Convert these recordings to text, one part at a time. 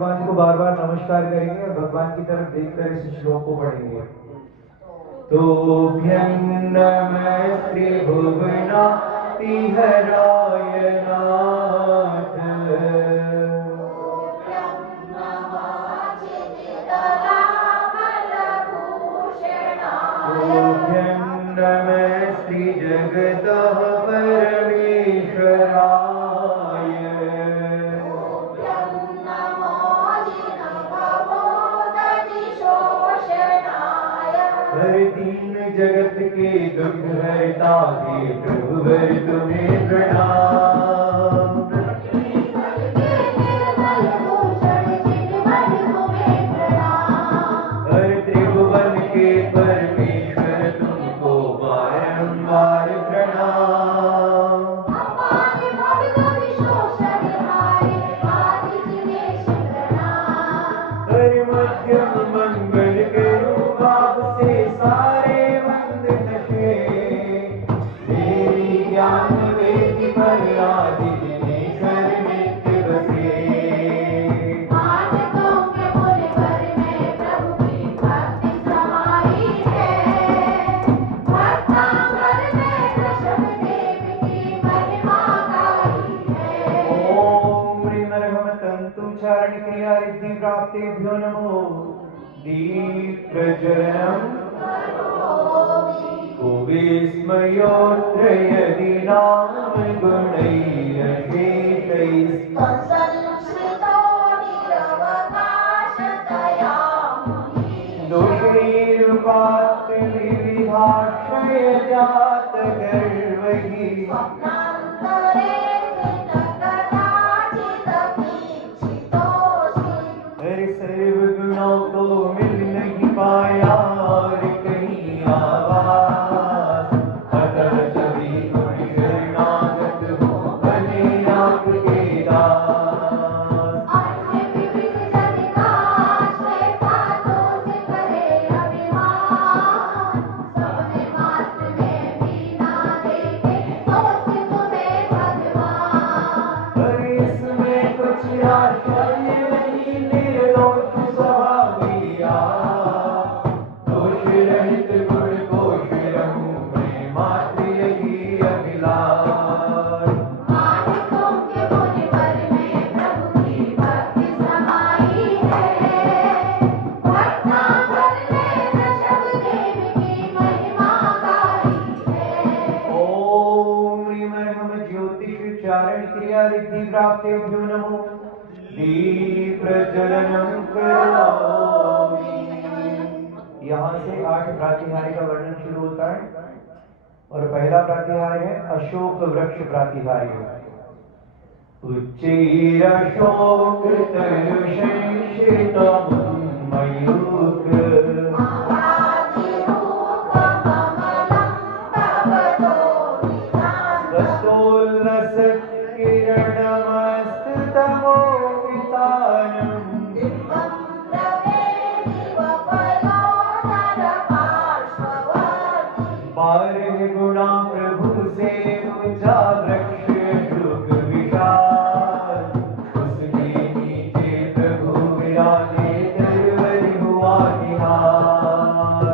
भगवान को बार बार नमस्कार करेंगे और भगवान की तरफ देखकर इस श्लोक को पढ़ेंगे। तोभ्यं नमः त्रिभुवनातिहराय नाथ। तोभ्यं नमः श्रीजगतः परमेश्वराय। हर दीन जगत के दुख हरता हे प्रभु वर तुम्हें प्रणाम। हर त्रिभुवन के परमेश्वर तुमको बारंबार प्रणाम। हर मध्यम मंगल करो बाप से सारे वंद नशे। मेरी ज्ञान वेदी पर आदि दिनेश्वर नित्य बसे। चारण क्रिया रिद्धि प्राप्तिभ्यो नमो। दीप प्रज्वलनम विस्मयोत्र यदि नाम दोषैरुपात् विविधाश्रय जात गर्वहि। सर्वगुणों को मिल नहीं पाया और कहीं आवाज। अतः सभी गुण शरणागत हो बने आपके दास। पर इसमें कुछ आश्चर्य नहीं, निर्दोष स्वभाव लिया। दोष रहित गुण कोश रहूं मैं मात्र यही अभिलाष। ओम ह्रीमर्हम ज्योतिष चारण क्रिया रिद्धि प्राप्तिभ्यो नमो। दीप प्रज्वलनम करोमि। यहाँ से 8 प्रातिहार्य का वर्णन शुरू होता है और पहला प्रातिहार्य है अशोक वृक्ष प्रातिहार्य। उच्चैरशोक तरुशंसितं मयूख। स्वस्तोल्लसत्किरणमस्ततमोवितानम्। बारह गुणा प्रभु से ऊंचा वृक्ष शुक विशाल। उसके नीचे प्रभु विराजे तरवर हुआ निहाल।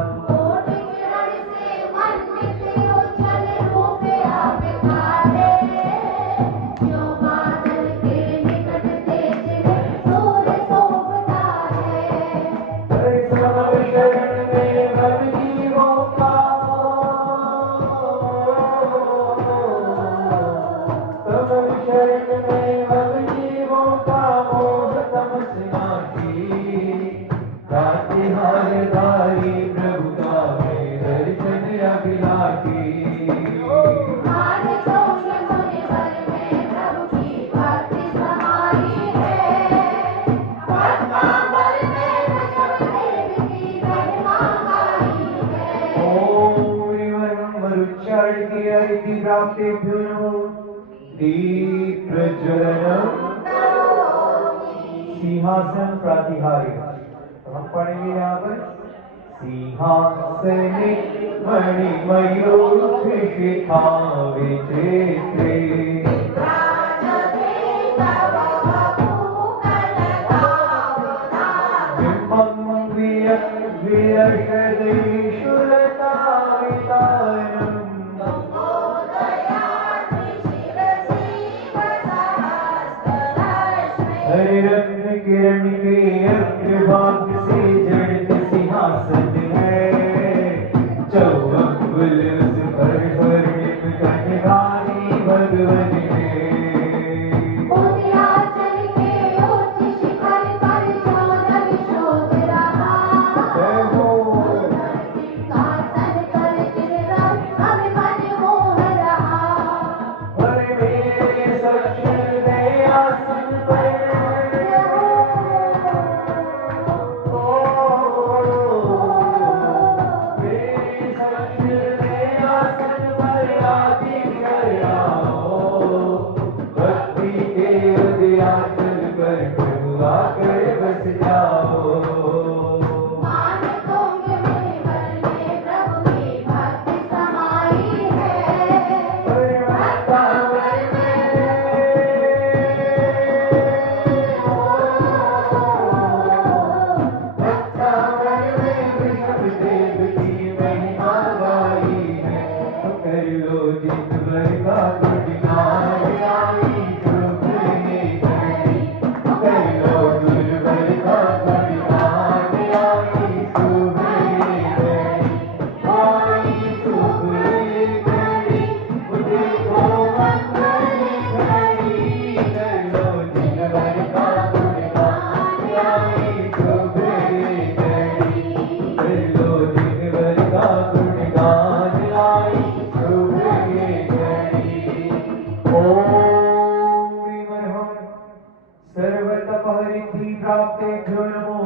प्राप्तिभ्यो नमो। दीप प्रज्वलनम सिंहासन प्रातिहार्य। तो हम पढ़ेंगे यहाँ पर सिंहासने मणिमयूख शिखा विचित्रे। किरण के अग्रभाग से जड़ित सिंहासन है। चौअंबुल उस पर स्वर्णिम कनगारी भगवन है। उदयाचल के उच्च शिखर पर चौदह शोध रहा। सिंहासन पर चिरंतन मन मोह रहा। मेरे सक्षर दयासन पर मेरे सक्षर दयासन पर आदित्य आओ। भक्ति के उदयाचल पर प्रभु आकर बस जाओ। मान तुंग मुनिवर में प्रभु की भक्ति समाई है। वृंदावन में ऋषभ देव की महिमा गाई है। कर लो जितवर का गुणगान आई शुभ ये घड़ी। कर लो दुर्बर का गुणगान आई शुभ ये घड़ी। आई शुभ ये घड़ी देखो मंगल घड़ी। कर लो जितवर का गुणगान आई शुभ ये घड़ी। कर लो जितवर का गुणगान आई शुभ ये घड़ी। ओम विमर्हं सर्वतपहरिति प्राप्तेभ्यो नमो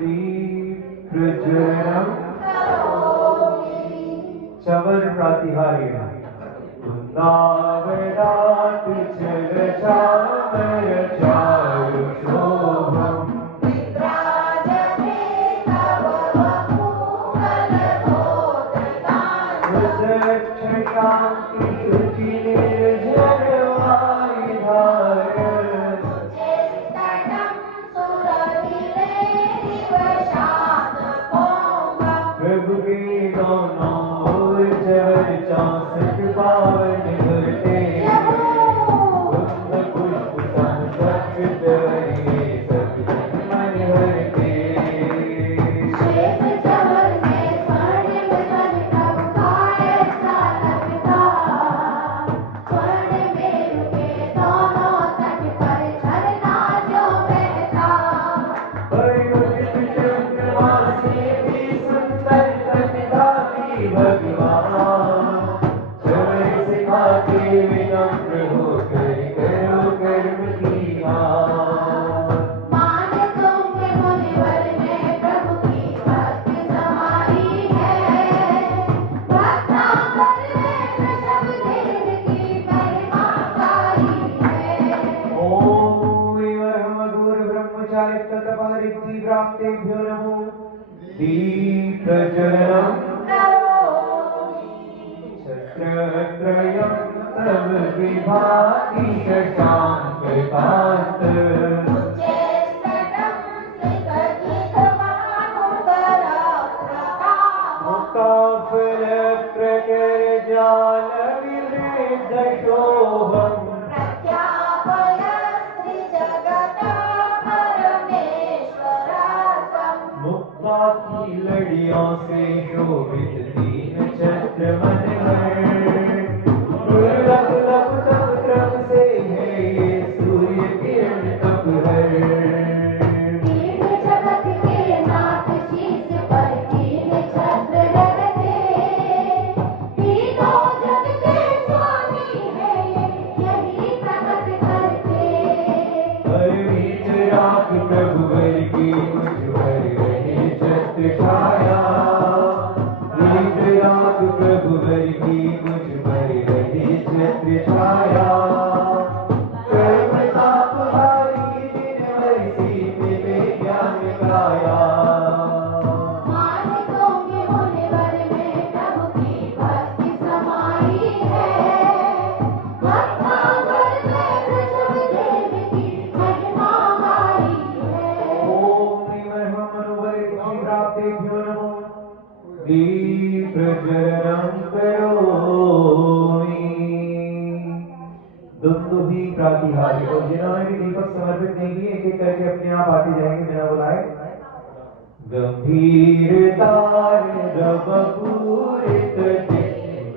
दीप्रज्वलनं चवन प्रातिहार्य। वृंदावनात् चल चामर चारु शोभम्। विराजते तव वपुकल धोतकान्त। रुद्रक्ष शांति शुचि निर्जनवारि धारण। चेष्टनं सुरभिले दिवशात कोमम्। प्रभु के दोनों ओर चर्चा सत पावन धरते। कुंद पुष्प संसर्पित हरिये सब जन मन हरते। श्वेत चमर से स्वर्णिम ध्वज प्रभु का ऐसा लगता। स्वर्ण मेरु के दोनों तट पर झरना जो बहता। वैकुंठ चंद्रमा से भी सुंदर तनिधारी भगवान। चमर सिखाते विनम्र होकर करो कर्म की हार। मान तुंग मुनिवर में प्रभु की भक्ति समाई है। भक्तांबर में ऋषभ देव की महिमा गाई है। ओम विमर्हमघोर ब्रह्मचारित्र तपहरिद्धि प्राप्तेभ्यो नमो दीप्रज्वलनं छत्रत्रयं तव विभाति शशाङ्ककान्त। चेष्टनं श्रीकथितमानुकरप्रकाश। मुक्ताफलप्रकरजालविवृद्धशोभम्। प्रत्यापयस्त्रिजगतपरमेश्वरत्वम्। मुक्ता की लड़ियों से शोभित दीन छत्र मनहर। दुर्लभ लभ तप क्रम से है ये सूर्य किरण तपहर। तीन जगत के नाथ शीश पर तीन छत्र रहते। तीनों जग के स्वामी है यही प्रकट करते। हर बीच राग प्रभुवर की मुझ पर रहे छत्र छाया। बीच राग प्रभुवर की मुझ पर रहे छत्र छाया। कर्म ताप हारी दिन हरसी मिले ज्ञान काया। मान तुंग मुनिवर में प्रभु की भक्ति समाई है। भक्तांबर में ऋषभ देव की महिमा गाई है। ओम विमर्हमनुवर्तिं प्राप्तेभ्यो नमो दीप्रज्वलनं करोमि। दुन्दुभि प्रातिहार्य को। जिन्होंने भी दीपक समर्पित नहीं किए एक एक करके अपने आप आते जाएंगे बिना बुलाए। गंभीरता रब पूरित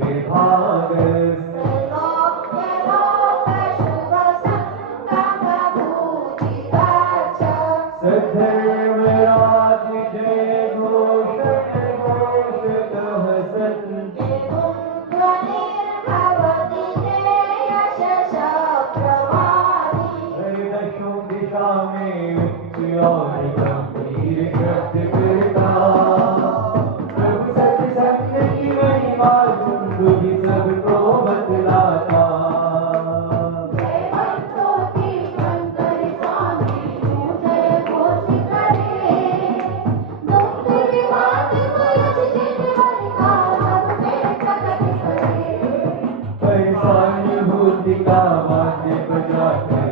विभाग सधर्मराज जय घोषण घोषत हसत दशों दिशा में उच्च और गंभीर शब्द करता प्रभु सत्य सत्य की महिमा झुंड भी सबको बतलाता। सहानुभूति का वाद्य बजाकर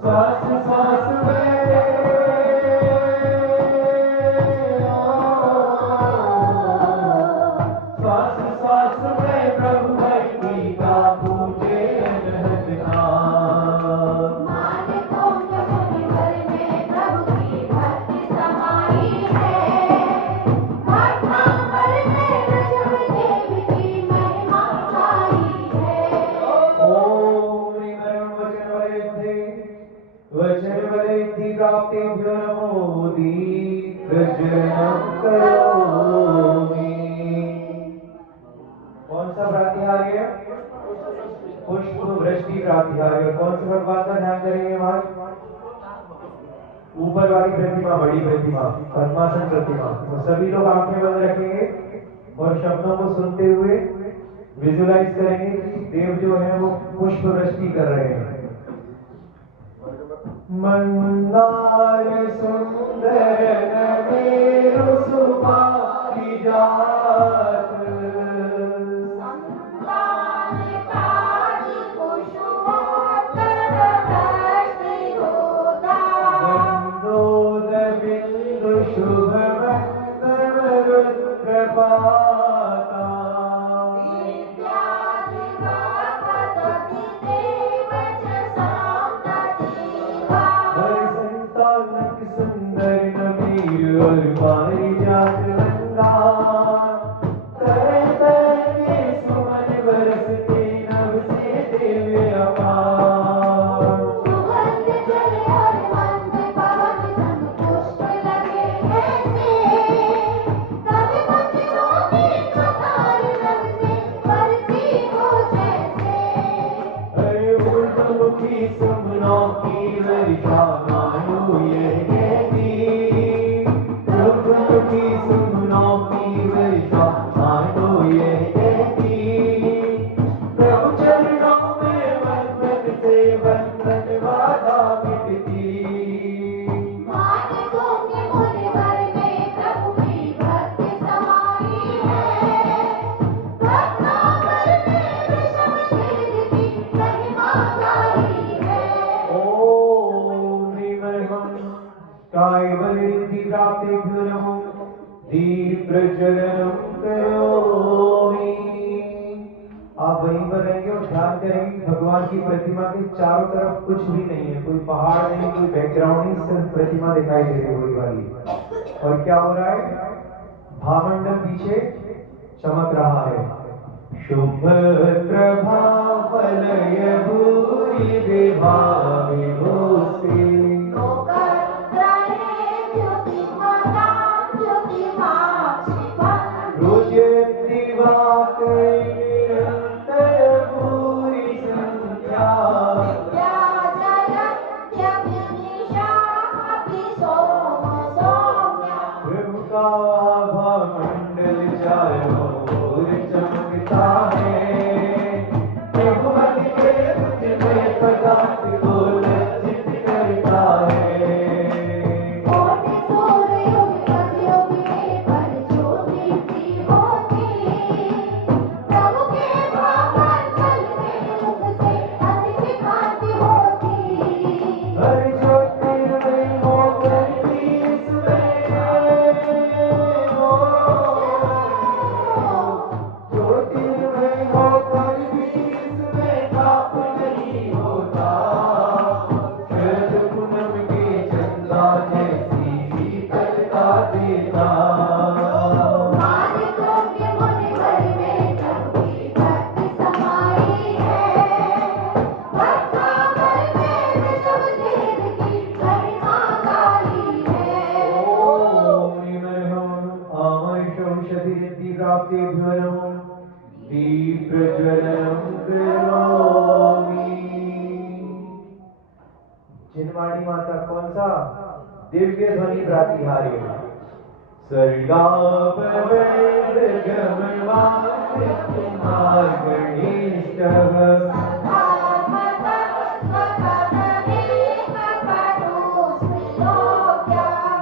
श्वास श्वास में श्वास श्वास में प्रभु भक्ति का पूजे अनहद प्राप्तिभ्यो नमो दीप्रजनं करोमि। कौन सा प्रातिहार्य? पुष्प वृष्टि प्रातिहार्य। कौन से भगवान का ध्यान करेंगे आज? ऊपर वाली प्रतिमा, बड़ी प्रतिमा, पद्मासन प्रतिमा। तो सभी लोग आंखें बंद रखेंगे और शब्दों को सुनते हुए विजुलाइज करेंगे कि देव जो है वो पुष्प वृष्टि कर रहे हैं। मंदार सुंदर नमेरु सुपारिजात गंधोद बिंदु शुभ मंगल रुद्रपाता सुंदर नबीर और पारिजात वंदान तरह तरह के सुमन बरसते नभ से दिव्य अपार सुगंध जल और मंद पवन संग पुष्प लगे ऐसे कभी पक्षियों की कतार रंग से बरसी हो जैसे। अरे ऊर्ध्वमुखी सुमनों की वर्षा मानो ये की सुमनों की वर्षा मानो ये कहती प्रभु चरणों में बंधन से बंधन बाधा मिटती। मानकों के मुनिवर में प्रभु की भक्ति समाई है। भक्तावर में विषम देव की महिमा गाई है। ओम निर्मलम कायवलिद्धि प्राप्तिभ्यो नमो दीप्रज्वलनं करोमि। आप वहीं पर रहेंगे और ध्यान करेंगे भगवान की प्रतिमा के चारों तरफ कुछ भी नहीं है, कोई पहाड़ नहीं, कोई बैकग्राउंड नहीं, सिर्फ प्रतिमा दिखाई दे रही वही वाली। और क्या हो रहा है? भावमंडल पीछे चमक रहा है। शुभ प्रभा फलय भूरि विभा विभूषि मंडल चारों ओर चमकता है। प्रभु के तुझ में प्रकाश बोलता जिनवाणी माता कौन सा दिव्य ध्वनि प्रातिहार्य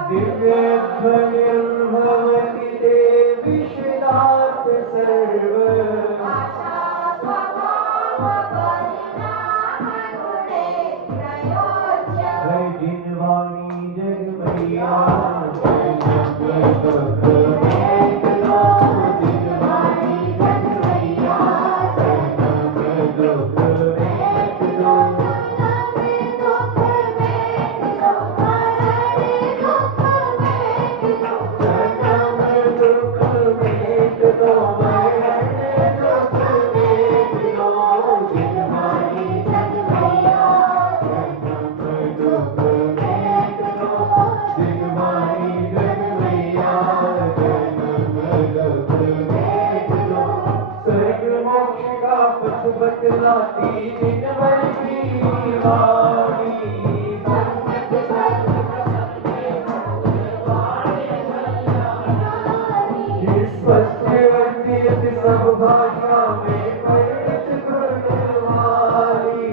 दिव्य ध्वनिर्भवति देवी श्रीनाथ सर्व जिनवाणी जगमैया बतलाती जिनवर की वाणी स्पष्टवती सब भाषा में परिणत गुणवारी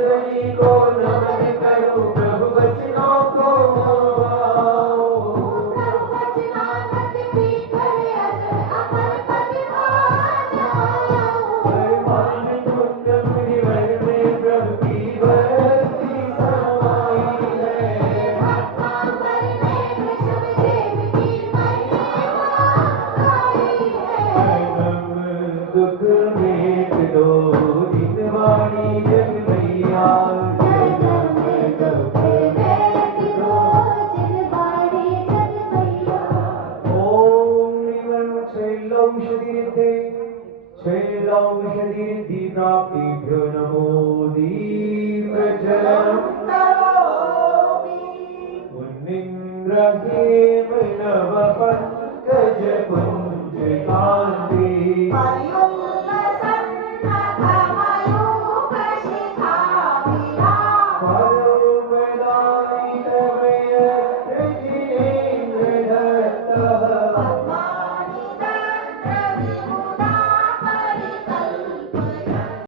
ध्वनि को नमन करो प्रभु वचनों को दुख मेट दो जिनवाणी जगमैया शैलौषधीर्धि प्राप्तिभ्यो नमो दीपजलम् पुण्येन्द्रहेम नव पंकज पुंज कांति